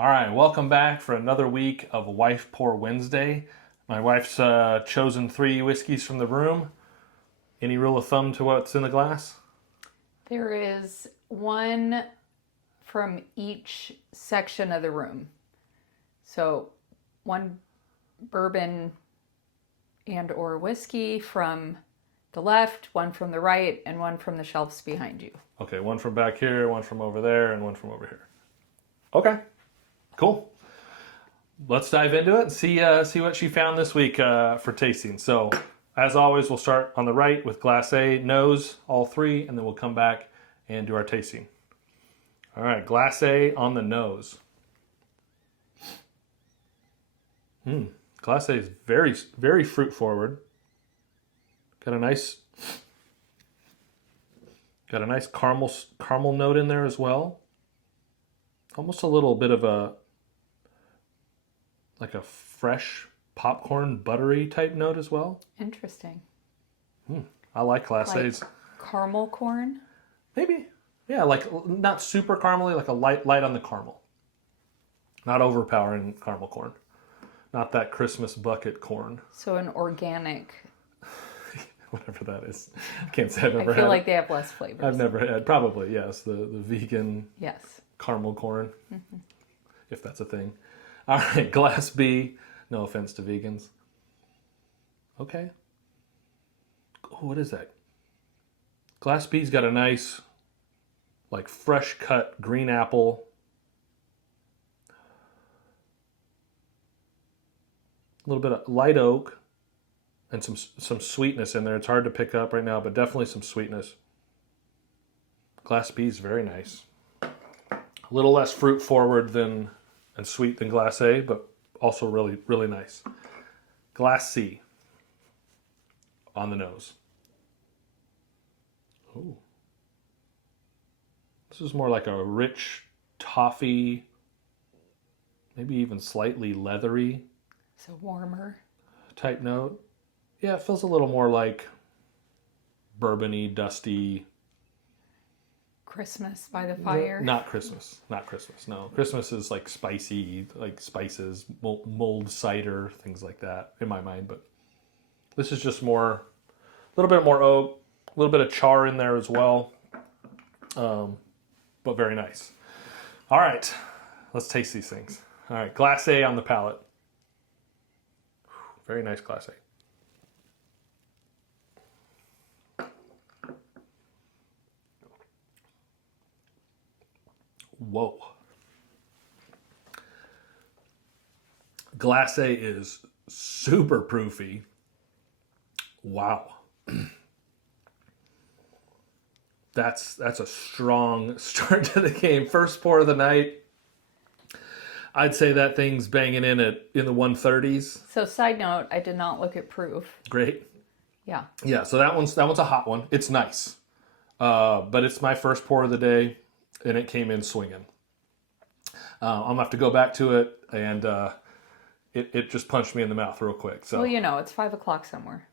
All right, welcome back for another week of Wife Pour Wednesday. My wife's chosen 3 whiskeys from the room. Any rule of thumb to what's in the glass? There is one from each section of the room. So one bourbon and or whiskey from the left, one from the right, and one from the shelves behind you. Okay, one from back here, one from over there, and one from over here. Okay, cool. Let's dive into it and see what she found this week for tasting. So, as always, we'll start on the right with Glass A, nose, all 3, and then we'll come back and do our tasting. All right, Glass A on the nose. Glass A is very, very fruit forward. Got a nice caramel note in there as well. Almost a little bit of a fresh popcorn buttery type note as well. Interesting. I like Glass A's. Caramel corn? Maybe. Yeah, like not super caramely, like a light on the caramel. Not overpowering caramel corn. Not that Christmas bucket corn. So an organic. Whatever that is. I can't say I've never had. I feel like they have less flavors. I've never had, probably, yes, the vegan Yes. caramel corn, if that's a thing. All right, Glass B. No offense to vegans. Okay. Oh, what is that? Glass B's got a nice, like fresh cut green apple. A little bit of light oak and some sweetness in there. It's hard to pick up right now, but definitely some sweetness. Glass B is very nice. A little less fruit forward and sweet than Glass A, but also really, really nice. Glass C on the nose. Ooh. This is more like a rich toffee, maybe even slightly leathery. So warmer. Type note. Yeah, it feels a little more like bourbon-y, dusty. Christmas by the fire. Not Christmas. No, Christmas is like spicy, like spices, mulled cider, things like that in my mind. But this is just more, a little bit more oak, a little bit of char in there as well. But very nice. All right, let's taste these things. All right, Glass A on the palate. Very nice Glass A. Whoa. Glass A is super proofy. Wow. That's a strong start to the game. First pour of the night. I'd say that thing's banging in the 130s. So side note, I did not look at proof. Great. Yeah. Yeah, so that one's a hot one. It's nice. But it's my first pour of the day, and it came in swinging. I'm going to have to go back to it, and it just punched me in the mouth real quick. So. Well, it's 5 o'clock somewhere.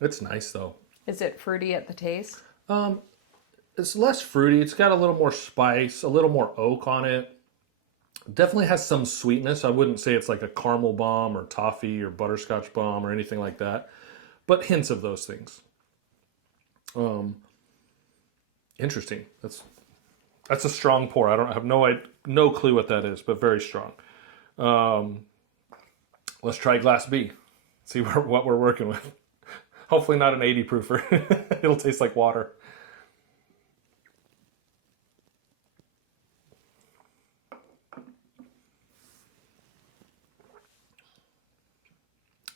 It's nice, though. Is it fruity at the taste? It's less fruity. It's got a little more spice, a little more oak on it. Definitely has some sweetness. I wouldn't say it's like a caramel bomb or toffee or butterscotch bomb or anything like that, but hints of those things. Interesting. That's a strong pour. I have no clue what that is, but very strong. Let's try Glass B. See what we're working with. Hopefully not an 80 proofer. It'll taste like water.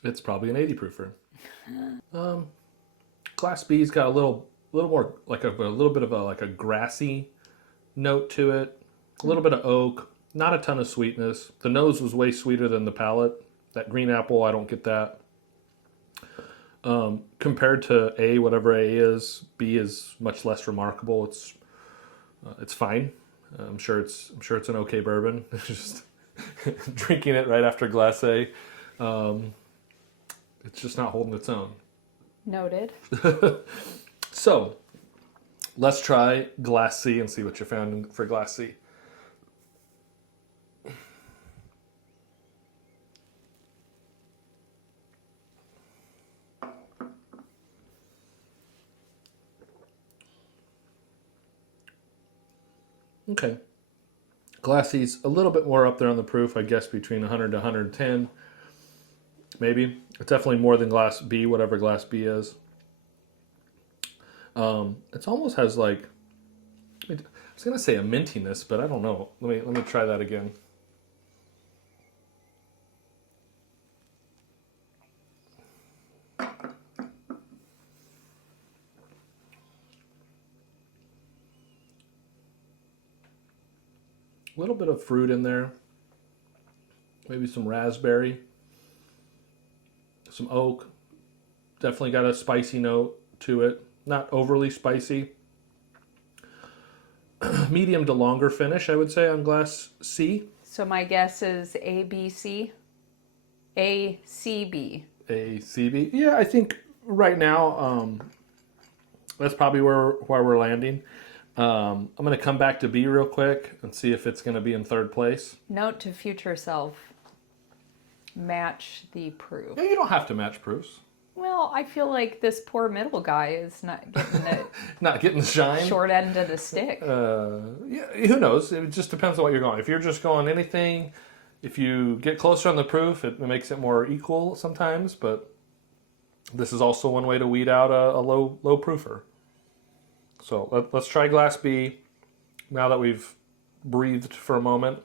It's probably an 80 proofer. Glass B's got a little more like a little bit of a grassy note to it. A little bit of oak, not a ton of sweetness. The nose was way sweeter than the palate. That green apple, I don't get that. Compared to A, whatever A is, B is much less remarkable. It's fine. I'm sure it's an okay bourbon. Just drinking it right after Glass A. It's just not holding its own. Noted. So, let's try Glass C and see what you found for Glass C. Okay. Glass C's a little bit more up there on the proof, I guess between 100 to 110. Maybe. It's definitely more than Glass B, whatever Glass B is. It almost has like, I was gonna say a mintiness, but I don't know. Let me try that again. A little bit of fruit in there. Maybe some raspberry. Some oak. Definitely got a spicy note to it. Not overly spicy. Medium to longer finish, I would say, on Glass C. So my guess is A, B, C. A, C, B. A, C, B. Yeah, I think right now that's probably where we're landing. I'm going to come back to B real quick and see if it's going to be in third place. Note to future self, match the proof. Yeah, you don't have to match proofs. Well, I feel like this poor middle guy is not getting the Not getting the shine. short end of the stick. Yeah, who knows? It just depends on what you're going. If you're just going anything, if you get closer on the proof, it makes it more equal sometimes. But this is also one way to weed out a low proofer. So let's try Glass B now that we've breathed for a moment.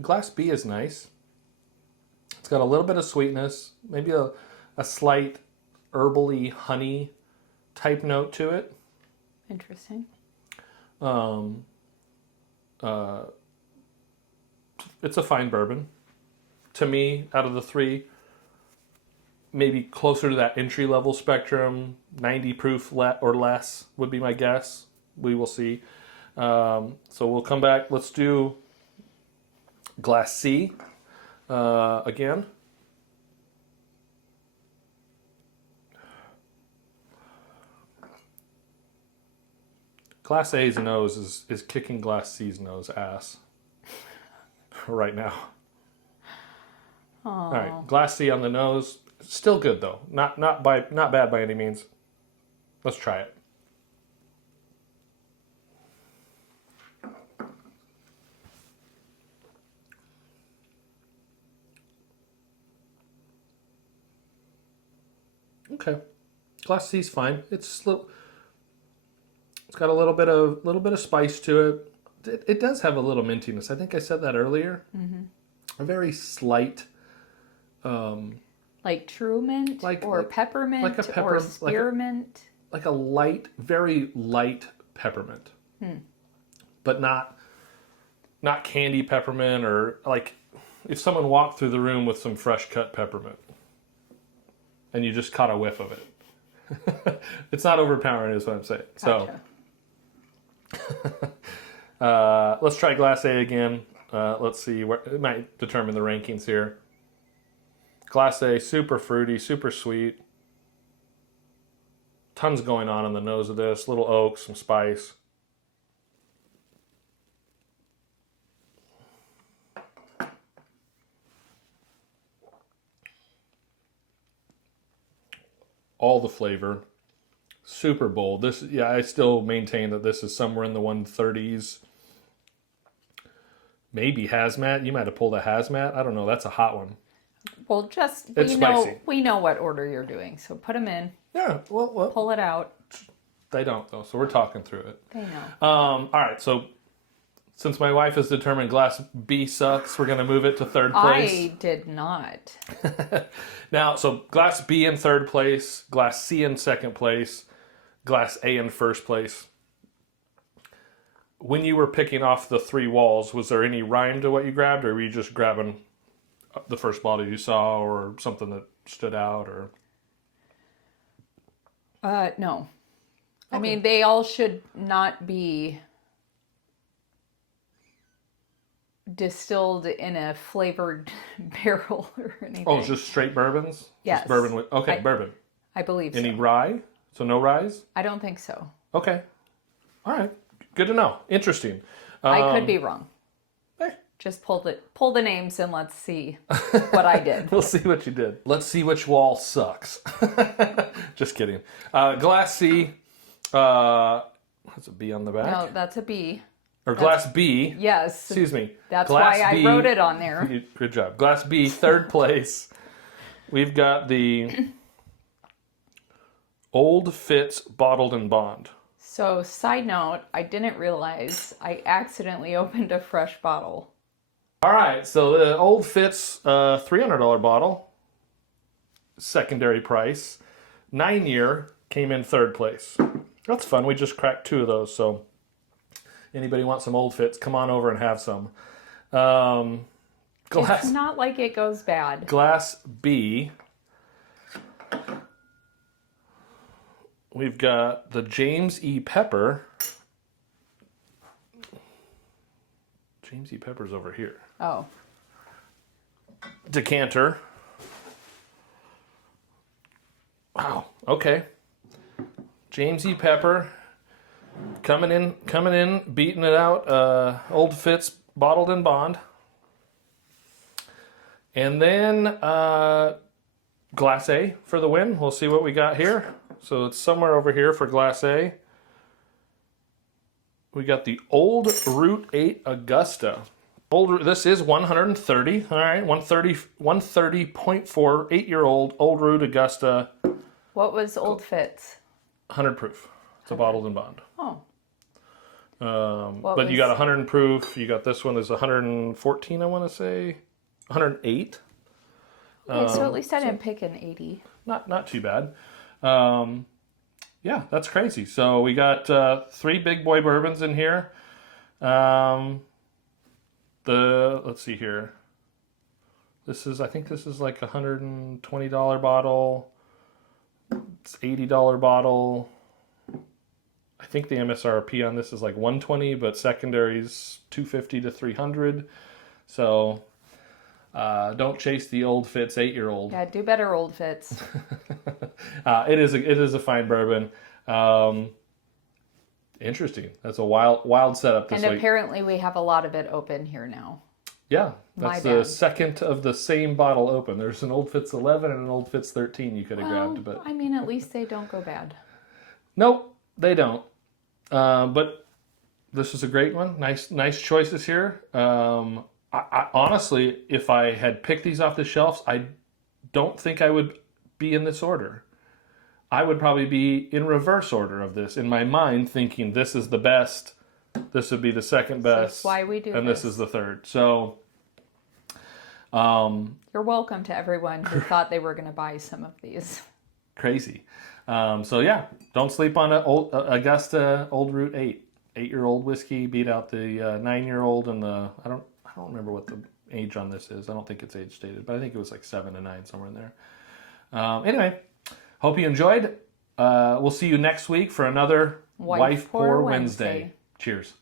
Glass B is nice. It's got a little bit of sweetness, maybe a slight herbally honey type note to it. Interesting. It's a fine bourbon. To me, out of the three, maybe closer to that entry level spectrum, 90 proof or less would be my guess. We will see. So we'll come back. Let's do Glass C again. Glass A's nose is kicking Glass C's nose ass right now. Aww. All right, Glass C on the nose, still good though. Not bad by any means. Let's try it. Okay, Glass C's fine. It's got a little bit of spice to it. It does have a little mintiness. I think I said that earlier. Mm-hmm. A very slight, like true mint, or peppermint, like or spearmint. Like a light, very light peppermint, but not candy peppermint, or like if someone walked through the room with some fresh cut peppermint and you just caught a whiff of it. It's not overpowering is what I'm saying. Gotcha. So let's try Glass A again. Let's see where it might determine the rankings here. Glass A, super fruity, super sweet. Tons going on in the nose of this. Little oak, some spice. All the flavor. Super bold. This, yeah, I still maintain that this is somewhere in the 130s. Maybe hazmat. You might have pulled a hazmat. I don't know. That's a hot one. Well, we know what order you're doing, so put them in. Yeah. Well. Pull it out. They don't though, so we're talking through it. They know. All right. So since my wife has determined Glass B sucks, we're going to move it to third place. I did not. Now, so Glass B in third place, Glass C in second place, Glass A in first place. When you were picking off the three walls, was there any rhyme to what you grabbed, or were you just grabbing the first bottle you saw, or something that stood out, or? No. I mean, they all should not be distilled in a flavored barrel or anything. Oh, it's just straight bourbons? Yes. Just bourbon with, okay, bourbon. I believe Any so. rye? So no ryes? I don't think so. Okay. All right. Good to know. Interesting. I could be wrong. eh. Just pull the names and let's see what I did. We'll see what you did. Let's see which wall sucks. Just kidding. Glass C. That's a B on the back. No, that's a B. Or glass B. Yes. Excuse me. That's Glass why B, I wrote it on there. Good job. Glass B, third place. We've got the Old Fitz Bottled and Bond. So, side note, I didn't realize I accidentally opened a fresh bottle. All right, so the Old Fitz $300 bottle, secondary price, 9-year, came in third place. That's fun. We just cracked 2 of those, so anybody want some Old Fitz, come on over and have some. It's not like it goes bad. Glass B. We've got the James E. Pepper. James E. Pepper's over here. Oh. Decanter. Wow. Okay. James E. Pepper coming in, beating it out. Old Fitz Bottled and Bond. And then Glass A for the win. We'll see what we got here. So it's somewhere over here for Glass A. We got the Old Route 8 Augusta. This is 130. All right, 130.4, 8-year-old Old Route Augusta. What was Old Fitz? 100 proof. It's a bottled and bond. Oh. But you got 100 proof. You got this one is 114, I want to say. 108. Okay, so at least I didn't pick an 80. Not too bad. Yeah, that's crazy. So we got 3 big boy bourbons in here. Let's see here. I think this is like $120 bottle. It's $80 bottle. I think the MSRP on this is like $120, but secondary's $250 to $300. So don't chase the Old Fitz 8-year-old. Yeah, do better, Old Fitz. It is a fine bourbon. Interesting. That's a wild setup this week. And apparently we have a lot of it open here now. Yeah, that's the second of the same bottle open. There's an Old Fitz 11 and an Old Fitz 13 you could have grabbed, but I mean, at least they don't go bad. Nope, they don't. But this is a great one. Nice choices here. I honestly, if I had picked these off the shelves, I don't think I would be in this order. I would probably be in reverse order of this in my mind, thinking this is the best, this would be the second best, that's why we do and this is the third. So, you're welcome to everyone who thought they were going to buy some of these. Crazy. So yeah, don't sleep on Augusta Old Route 8. 8-year-old whiskey beat out the 9-year-old and the I don't remember what the age on this is. I don't think it's age stated, but I think it was like 7 and 9 somewhere in there. Anyway, hope you enjoyed. We'll see you next week for another Wife Pour Wednesday. Cheers.